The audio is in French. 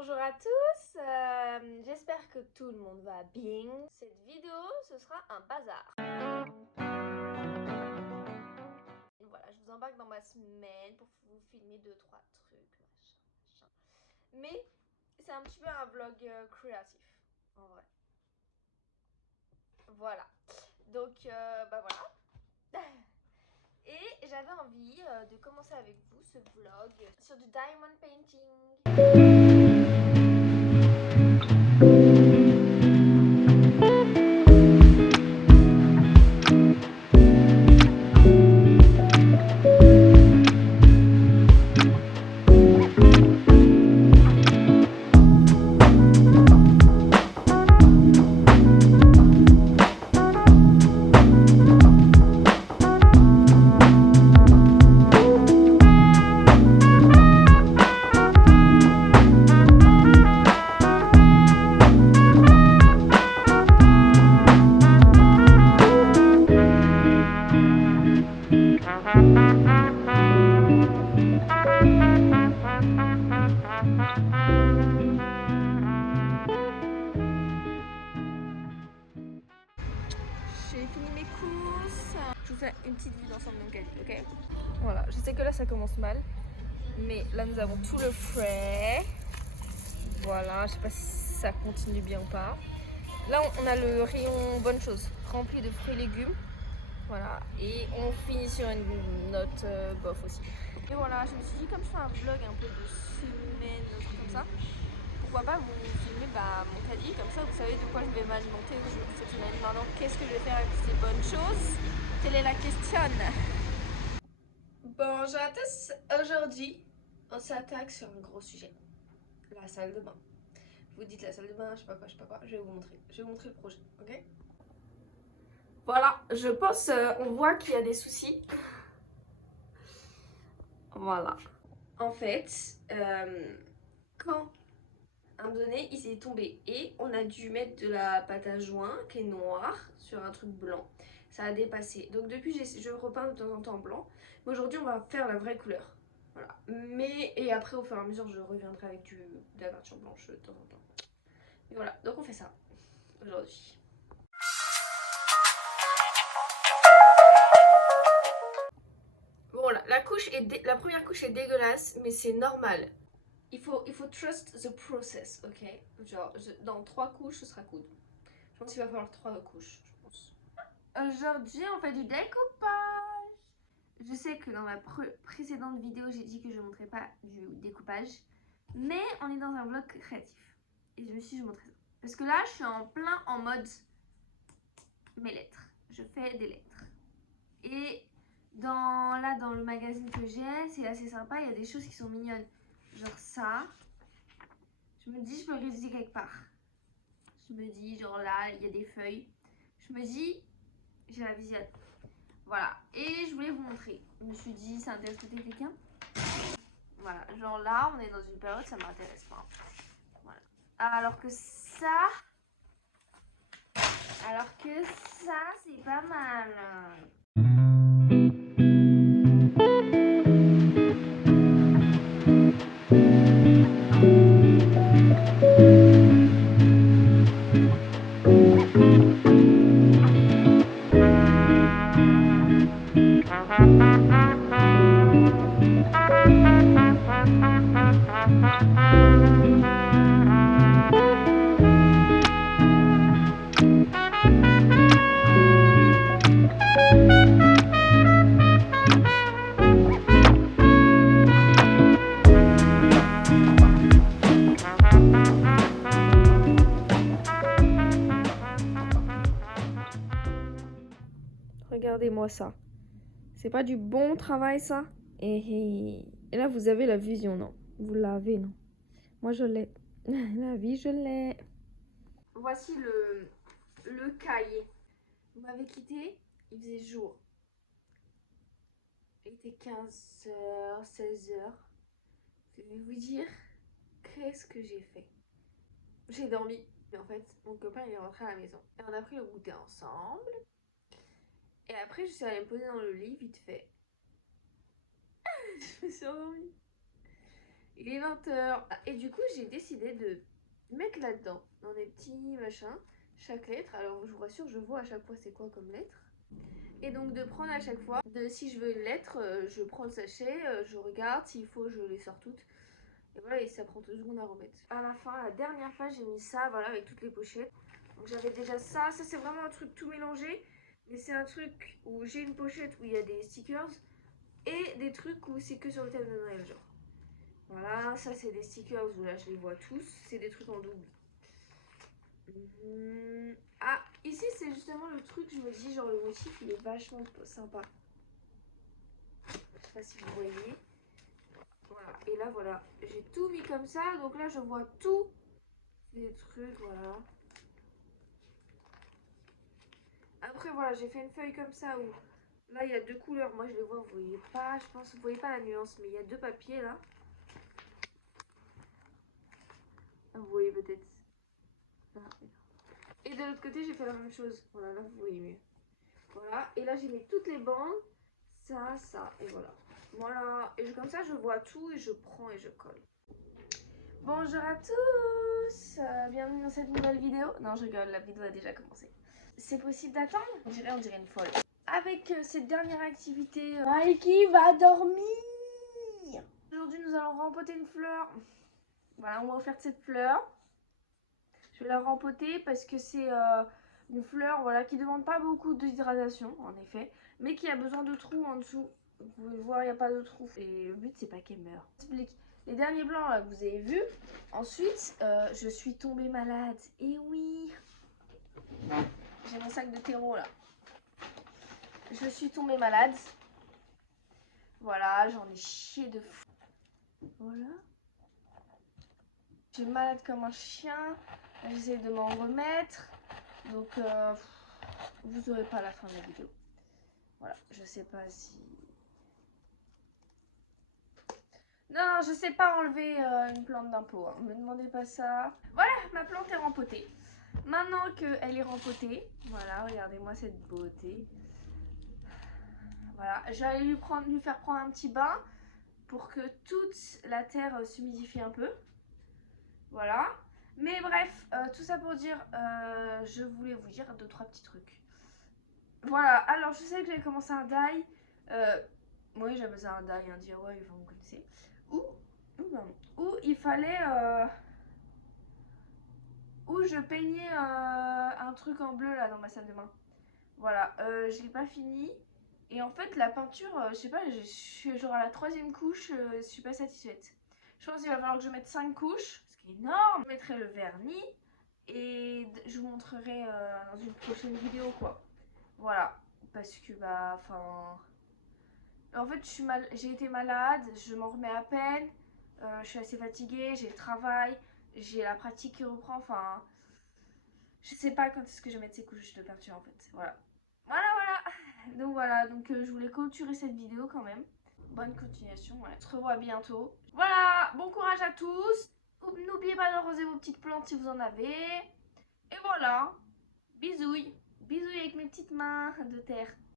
Bonjour à tous, j'espère que tout le monde va bien. Cette vidéo, ce sera un bazar. Voilà, je vous embarque dans ma semaine pour vous filmer 2-3 trucs, machin. Mais c'est un petit peu un vlog créatif, en vrai. Voilà, donc voilà. Et j'avais envie de commencer avec vous ce vlog sur du diamond painting. J'ai fini mes courses. Je vous fais une petite vue d'ensemble de mon caddie, ok? Voilà, je sais que là ça commence mal, mais là nous avons tout le frais. Voilà, je sais pas si ça continue bien ou pas. Là on a le rayon bonne chose, rempli de fruits et légumes. Voilà, et on finit sur une note bof aussi. Et voilà, je me suis dit, comme je fais un vlog un peu de semaine, un truc comme ça, pourquoi pas vous filmer mon caddie, comme ça vous savez de quoi je vais m'alimenter cette semaine. Maintenant, qu'est-ce que je vais faire avec ces bonnes choses? Quelle est la question? Bonjour à tous, aujourd'hui on s'attaque sur un gros sujet, la salle de bain. Vous dites la salle de bain, je sais pas quoi, je vais vous montrer le projet, ok? Voilà, je pense, on voit qu'il y a des soucis. Voilà. En fait, quand à un moment donné, il s'est tombé et on a dû mettre de la pâte à joint qui est noire sur un truc blanc. Ça a dépassé. Donc depuis, je repeins de temps en temps en blanc. Mais aujourd'hui, on va faire la vraie couleur. Voilà. Et après, au fur et à mesure, je reviendrai avec de la peinture blanche de temps en temps. Et voilà, donc on fait ça aujourd'hui. Bon là, la première couche est dégueulasse, mais c'est normal. Il faut trust the process, ok? Genre, dans 3 couches, ce sera cool. Je pense qu'il va falloir 3 couches, je pense. Aujourd'hui, on fait du découpage. Je sais que dans ma précédente vidéo, j'ai dit que je ne montrais pas du découpage. Mais on est dans un vlog créatif. Et je me suis dit, je montrais ça. Parce que là, je suis en plein en mode mes lettres. Je fais des lettres. Et dans le magazine que j'ai, c'est assez sympa. Il y a des choses qui sont mignonnes. Genre ça. Je me dis, je peux le réutiliser quelque part. Je me dis, genre là, il y a des feuilles. Je me dis, j'ai la vision. Voilà. Et je voulais vous montrer. Je me suis dit, ça intéresse peut-être quelqu'un? Voilà. Genre là, on est dans une période, ça m'intéresse pas. Voilà. Alors que ça, c'est pas mal. Regardez-moi ça. C'est pas du bon travail, ça? Et là, vous avez la vision, non? Vous l'avez, non? Moi, je l'ai. La vie, je l'ai. Voici le cahier. Vous m'avez quitté, il faisait jour. Il était 15h, 16h. Je vais vous dire, qu'est-ce que j'ai fait? J'ai dormi. Et en fait, mon copain il est rentré à la maison. Et on a pris le goûter ensemble. Et après, je suis allée me poser dans le lit, vite fait. Je me suis endormie. Il est 20h. Et du coup, j'ai décidé de mettre là-dedans, dans des petits machins, chaque lettre. Alors, je vous rassure, je vois à chaque fois c'est quoi comme lettre. Et donc, de prendre à chaque fois, si je veux une lettre, je prends le sachet, je regarde, s'il faut, je les sors toutes. Et voilà, et ça prend 2 secondes à remettre. À la fin, la dernière fois, j'ai mis ça, voilà, avec toutes les pochettes. Donc, j'avais déjà ça. Ça, c'est vraiment un truc tout mélangé. Mais c'est un truc où j'ai une pochette où il y a des stickers et des trucs où c'est que sur le thème de Noël, genre. Voilà, ça c'est des stickers où là je les vois tous, c'est des trucs en double. Ah, ici c'est justement le truc, je me dis, genre le motif il est vachement sympa. Je sais pas si vous voyez. Voilà, et là voilà, j'ai tout mis comme ça, donc là je vois tout. Des trucs, voilà. Après voilà, j'ai fait une feuille comme ça où là il y a 2 couleurs, moi je les vois, vous voyez pas, je pense, vous voyez pas la nuance, mais il y a 2 papiers là. Vous voyez peut-être. Et de l'autre côté, j'ai fait la même chose. Voilà, là, vous voyez mieux. Voilà, et là, j'ai mis toutes les bandes. Ça, et voilà. Voilà, et comme ça, je vois tout et je prends et je colle. Bonjour à tous, bienvenue dans cette nouvelle vidéo. Non, je rigole, la vidéo a déjà commencé. C'est possible d'attendre? On dirait une folle. Avec cette dernière activité, Mikey va dormir. Aujourd'hui, nous allons rempoter une fleur. Voilà, on m'a offert cette fleur. Je vais la rempoter parce que c'est une fleur voilà, qui ne demande pas beaucoup d'hydratation, en effet, mais qui a besoin de trous en dessous. Vous pouvez le voir, il n'y a pas de trous. Et le but, c'est pas qu'elle meure. J'explique. Les derniers blancs là que vous avez vus. Ensuite, je suis tombée malade. Et oui, j'ai mon sac de terreau là. Je suis tombée malade. Voilà, j'en ai chié de fou. Voilà. J'ai malade comme un chien. J'essaie de m'en remettre. Donc, vous aurez pas la fin de la vidéo. Voilà, je sais pas si... Non, je sais pas enlever une plante d'un pot, hein. Me demandez pas ça. Voilà, ma plante est rempotée. Maintenant qu'elle est rempotée, voilà, regardez-moi cette beauté. Voilà, j'allais lui faire prendre un petit bain pour que toute la terre s'humidifie un peu. Voilà. Mais bref, tout ça pour dire, je voulais vous dire 2-3 petits trucs. Voilà, alors je sais que j'avais commencé un dye. Oui, j'avais un dye, un DIY, vous connaissez. Où il fallait... où je peignais un truc en bleu là dans ma salle de bain. Voilà, je l'ai pas fini. Et en fait, la peinture, je sais pas, je suis genre à la 3e couche, je suis pas satisfaite. Je pense qu'il va falloir que je mette 5 couches, ce qui est énorme. Je mettrai le vernis et je vous montrerai dans une prochaine vidéo quoi. Voilà, parce que bah, enfin... En fait, j'ai été malade, je m'en remets à peine, je suis assez fatiguée, j'ai le travail, j'ai la pratique qui reprend, enfin... Je sais pas quand est-ce que je vais mettre ces couches de peinture en fait, voilà. Voilà, donc je voulais clôturer cette vidéo quand même. Bonne continuation, ouais. On se revoit bientôt. Voilà, bon courage à tous. N'oubliez pas d'arroser vos petites plantes si vous en avez. Et voilà, bisouilles. Bisouilles avec mes petites mains de terre.